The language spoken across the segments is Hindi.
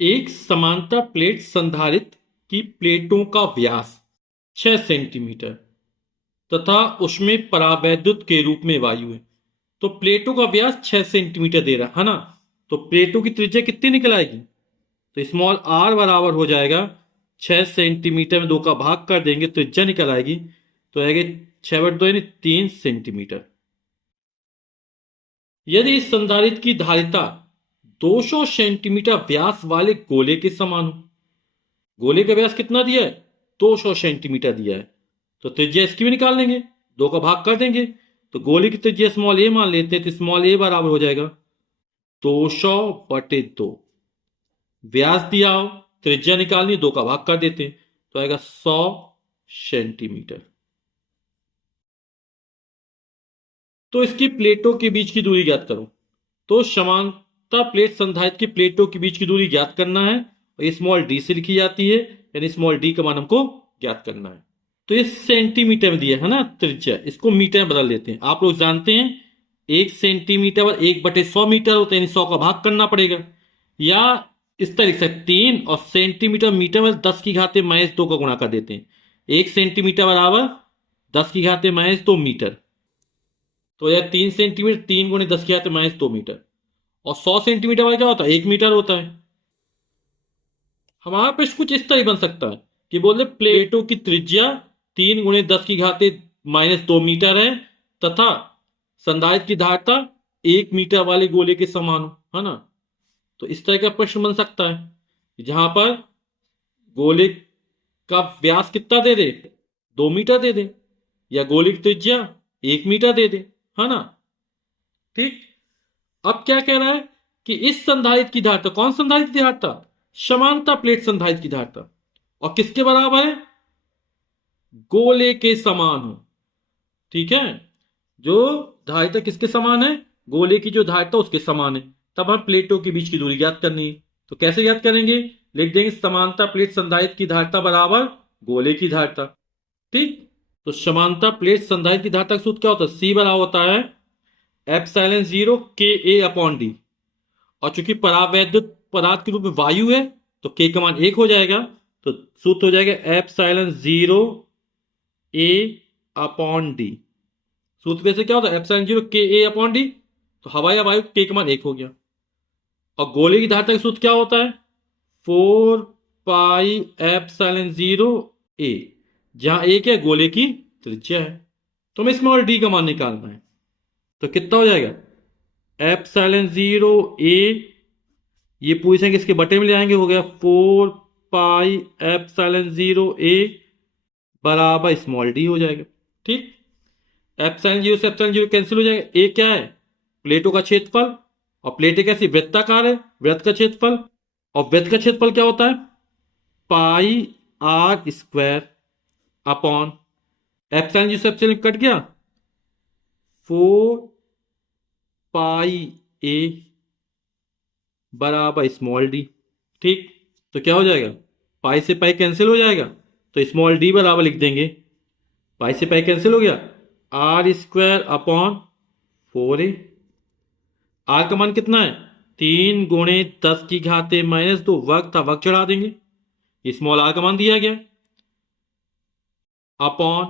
एक समांतर प्लेट संधारित्र की प्लेटों का व्यास 6 सेंटीमीटर तथा उसमें परावैद्युत के रूप में वायु है। तो प्लेटों का व्यास 6 सेंटीमीटर दे रहा है ना। तो प्लेटों की त्रिज्या कितनी निकल आएगी? तो स्मॉल आर बराबर हो जाएगा 6 सेंटीमीटर में 2 का भाग कर देंगे, त्रिज्या निकल आएगी। तो आएगी 6/2 यानी 3 सेंटीमीटर। यदि इस संधारित्र की धारिता 200 सेंटीमीटर व्यास वाले गोले के समान हो, गोले का व्यास कितना दिया है? 200 सेंटीमीटर दिया है, तो त्रिज्या इसकी भी निकाल लेंगे, 2 का भाग कर देंगे। तो गोले की त्रिज्या स्मॉल ए मान लेते हैं, तो स्मॉल ए बराबर हो जाएगा 200/2। व्यास दिया हो, त्रिज्या निकालनी, 2 का भाग कर देते हैं, तो आएगा 100 सेंटीमीटर। तो इसकी प्लेटों के बीच की दूरी ज्ञात करो। तो समांतर प्लेट संधारित्र की प्लेटों के बीच की दूरी ज्ञात करना है, और ये स्मॉल डी से लिखी जाती है, यानी स्मॉल डी का मान हमको ज्ञात करना है। तो ये सेंटीमीटर में दिया है ना त्रिज्या, इसको मीटर में बदल देते हैं। आप लोग जानते हैं 1 सेंटीमीटर और 1/100 मीटर होता है, यानी 100 का भाग करना पड़ेगा। या इस तरह से 3 और सेंटीमीटर मीटर में 10⁻2 का गुणा कर देते हैं। 1 सेंटीमीटर बराबर 10⁻2 मीटर। तो यार 3 सेंटीमीटर 3 × 10⁻2 मीटर। और 100 सेंटीमीटर वाला क्या होता है? 1 मीटर होता है। हमारा प्रश्न कुछ इस तरह बन सकता है कि बोले प्लेटों की त्रिज्या 3 × 10⁻2 मीटर है तथा संधारित्र की धारिता 1 मीटर वाले गोले के समान हो, है ना। तो इस तरह का प्रश्न बन सकता है जहां पर गोले का व्यास कितना दे दे? 2 मीटर दे दे, या गोले की त्रिज्या 1 मीटर दे दे, है ना। ठीक। अब क्या कह रहा है कि इस संधारित्र की धारिता, कौन संधारित्र की धारिता? समांतर प्लेट संधारित्र की धारिता, और किसके बराबर है? गोले के समान हो। ठीक है, जो धारिता किसके समान है? गोले की जो धारिता उसके समान है। तब हम प्लेटों के बीच की दूरी ज्ञात करनी है। तो कैसे ज्ञात करेंगे? लिख देंगे समांतर प्लेट संधारित्र की धारिता बराबर गोले की धारिता। ठीक। तो समांतर प्लेट संधारित्र की धारिता का सूत्र क्या होता है? सी बराबर होता है ε0 KA/D। और चूंकि परावैद्युत पदार्थ के रूप में वायु है, तो K का मान 1 हो जाएगा। तो सूत्र हो जाएगा ε0 A/D। सूत्र वैसे क्या होता है? ε0 KA/D। तो हवा या वायु, K का मान 1 हो गया। और गोले की धारिता का सूत्र क्या होता है? 4πε0A, जहां A क्या है? गोले की त्रिज्या है। तो हमें इसमें और D का मान निकालना है। तो कितना हो जाएगा? ε0A, ये पूरी संख्या इसके बटे में ले आएंगे, हो गया 4πε0A बराबर स्मॉल डी हो जाएगा। ठीक। ε0 से ε0 कैंसिल हो जाएगा। ए क्या है? प्लेटों का क्षेत्रफल, और प्लेटें कैसी? वृत्ताकार है, वृत्त का क्षेत्रफल। और वृत्त का क्षेत्रफल क्या होता है? πr² अपॉन ε0 से ε कट गया, 4πA बराबर स्मॉल डी। ठीक। तो क्या हो जाएगा? पाई से पाई कैंसिल हो जाएगा, तो स्मॉल डी बराबर लिख देंगे, पाई से पाई कैंसिल हो गया, r² अपॉन 4a। आर का मान कितना है? 3 × 10⁻2 वर्ग था, वर्ग चढ़ा देंगे, स्मॉल आर का मान दिया गया, अपॉन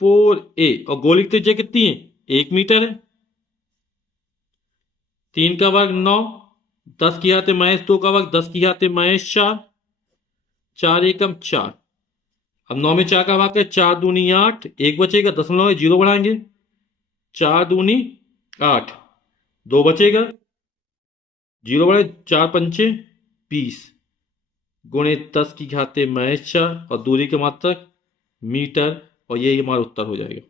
4a। और गोले की त्रिज्या कितनी है? 1 मीटर है। 3 का वर्ग 9, 10⁻2 का वर्ग 10⁻4, 4 एकम 4। अब 9 में 4 का भाग है, 4 दूनी 8, 1 बचेगा, दशमलव है 0 बढ़ाएंगे, 4 दूनी 8, 2 बचेगा, 0 बढ़े, 4 पंचे 20 × 10⁻4, और दूरी के मात्रक मीटर, और ये हमारा उत्तर हो जाएगा।